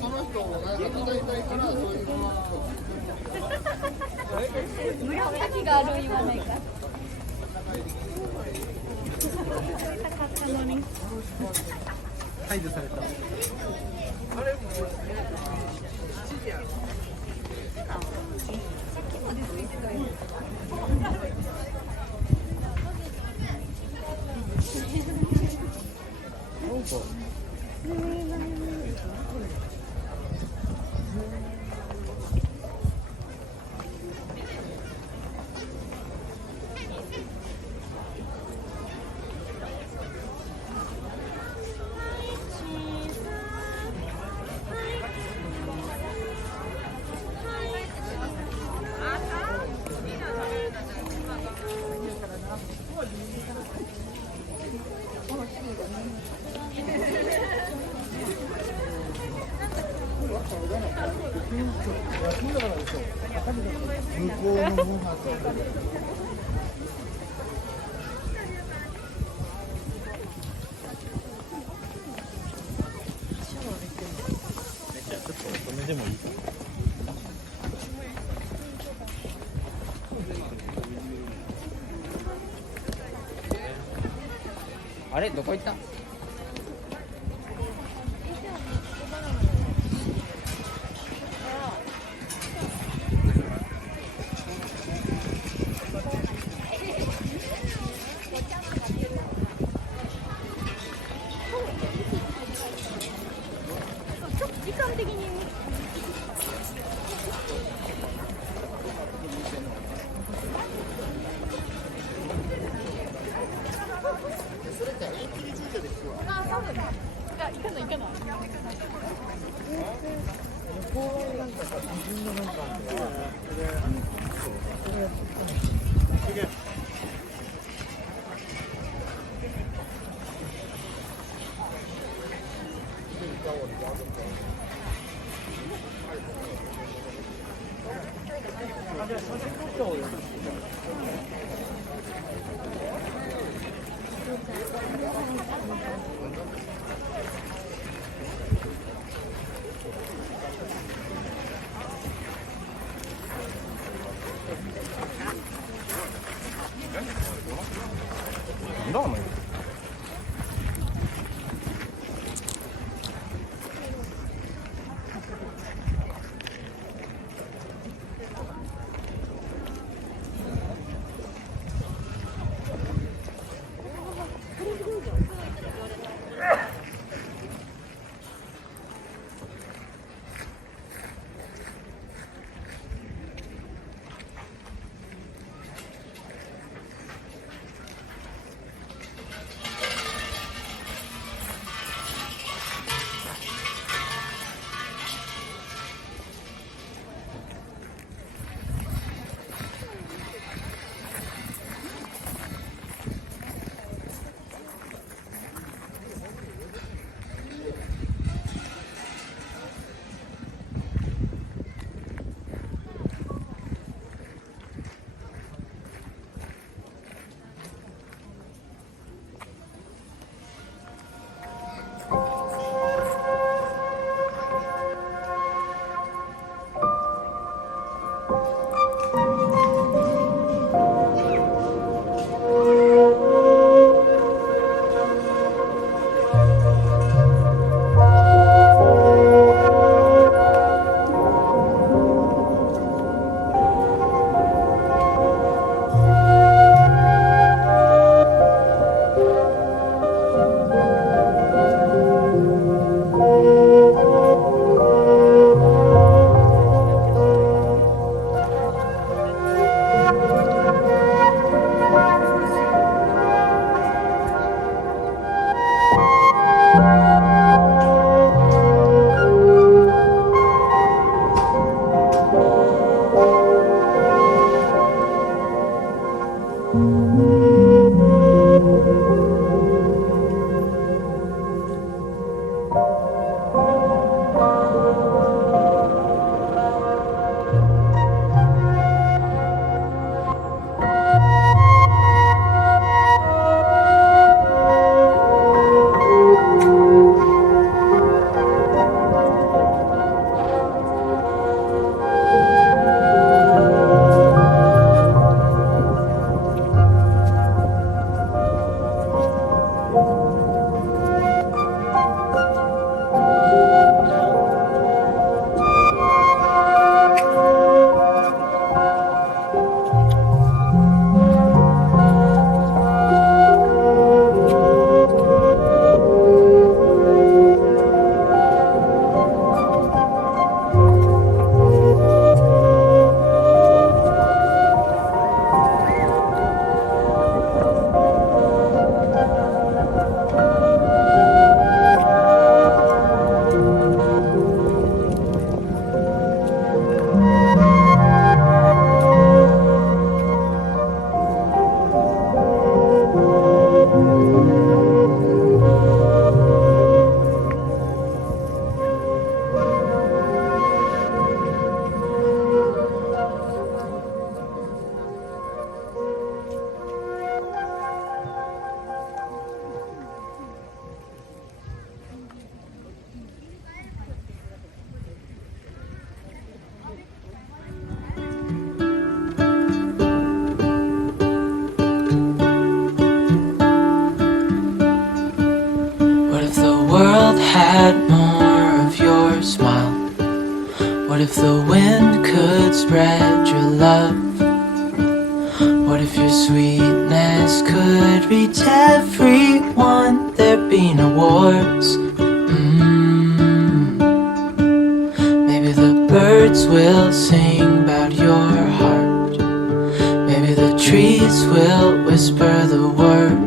その人をなんか叩いたいからそういう紫がある言わないか。排除された。向こうのご飯ちょっと止めてもいいか。あれどこ行った？なんだお前。had more of your smile? What if the wind could spread your love? What if your sweetness could reach everyone? There'd be no wars. Maybe the birds will sing about your heart. Maybe the trees will whisper the word.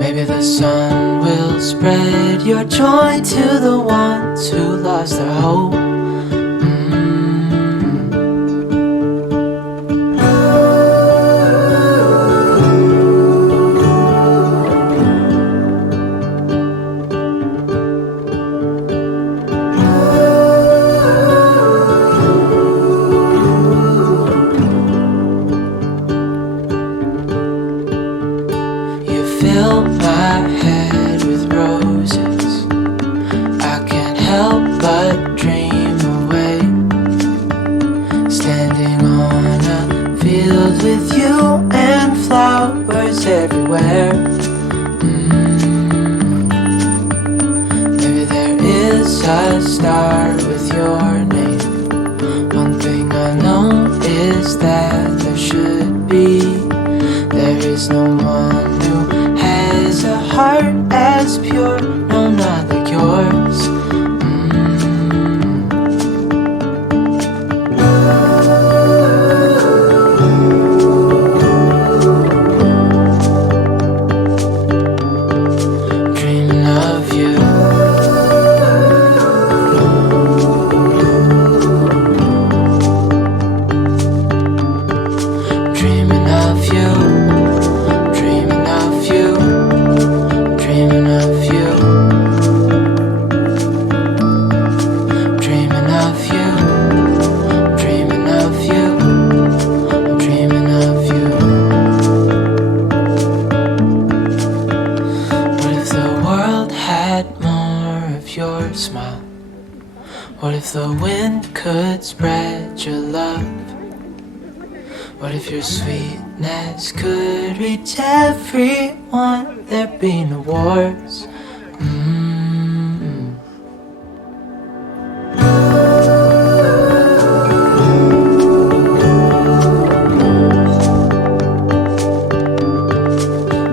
Maybe the sun will spread your joy to the ones who lost their hope. Fill my head with roses. I can't help but dream away. Standing on a field with you and flowers everywhere. Maybe there is a star with your name. One thing I know is that there should be. There is no one who has a heart as pure, no, not like yours. Dreaming of you. Dreaming of you. Dreaming of you. Dreaming of you. Dreaming of you. Dreaming of you. I'm dreaming of you. What if the world had more of your smile? What if the wind could spread your love? What if your sweetness could reach everyone? There'd be no wars.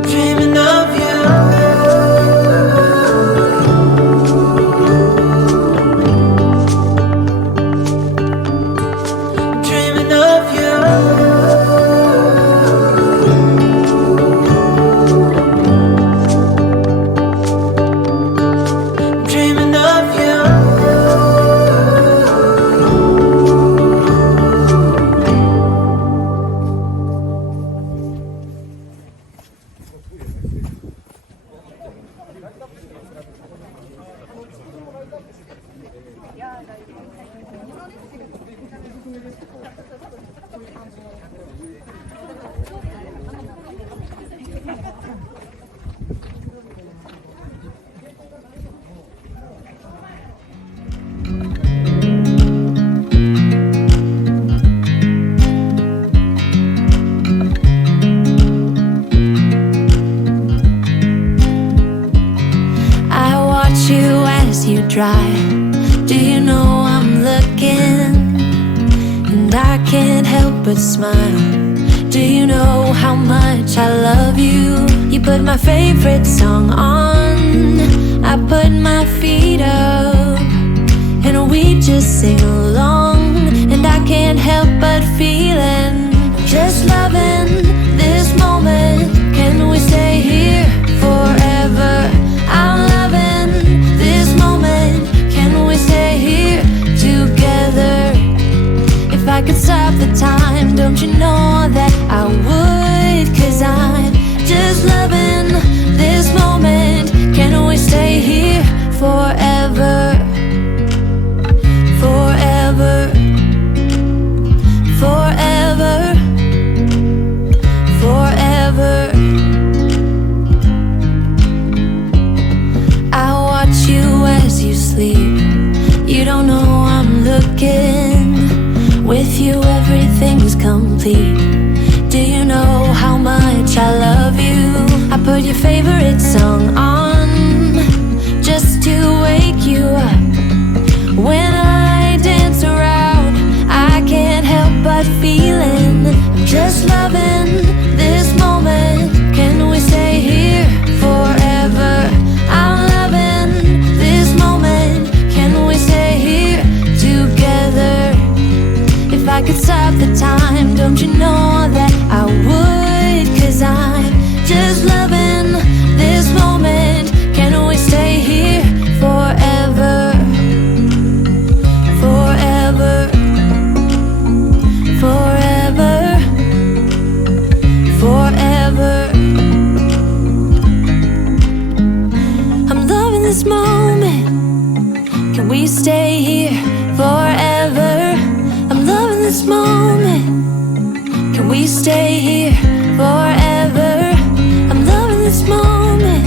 Dreaming of you. Dreaming of you. Dreaming of you. I watch you as you drive. Do you know I'm looking? And I can't help but smile. Do you know how much I love you? You put my favorite song on. I put my feet up. And we just sing along. And I can't help but feeling. Just loving this moment. Can we stay here forever? I'm loving this moment. Can we stay here together? If I could stop the time, don't you know that I would? 'Cause I'm just loving this moment. Can we stay here forever? Forever. Forever. Forever. I watch you as you sleep. You don't know I'm looking. With you everything's complete. we stay here forever? I'm loving this moment. Can we stay here forever? I'm loving this moment.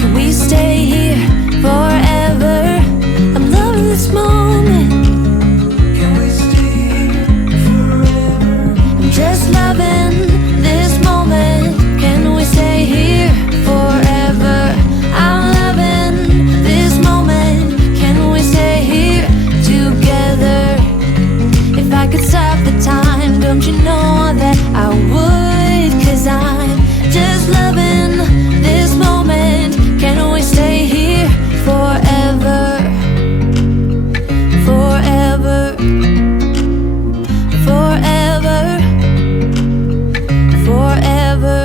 Can we stay here forever? I'm loving this moment. Can we stay here forever? I'm just loving this moment. Can we stay here forever? I'm loving this moment. Can we stay here together? If I could stop the time, don't you know that I would? 'Cause I'm just loving this moment. Can we stay here forever? Forever. Forever. Forever.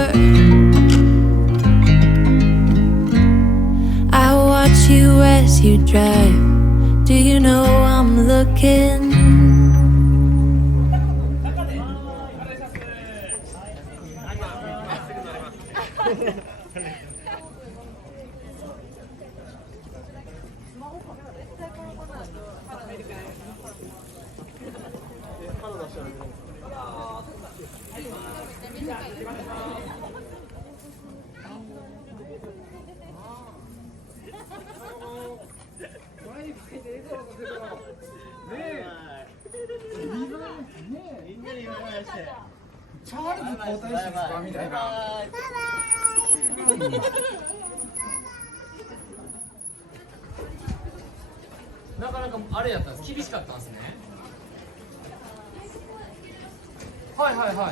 I watch you as you drive. Do you know I'm looking?チャールズ皇太子ですかみたいな。なかなかあれやったんです。厳しかったんですね。はいはいはい。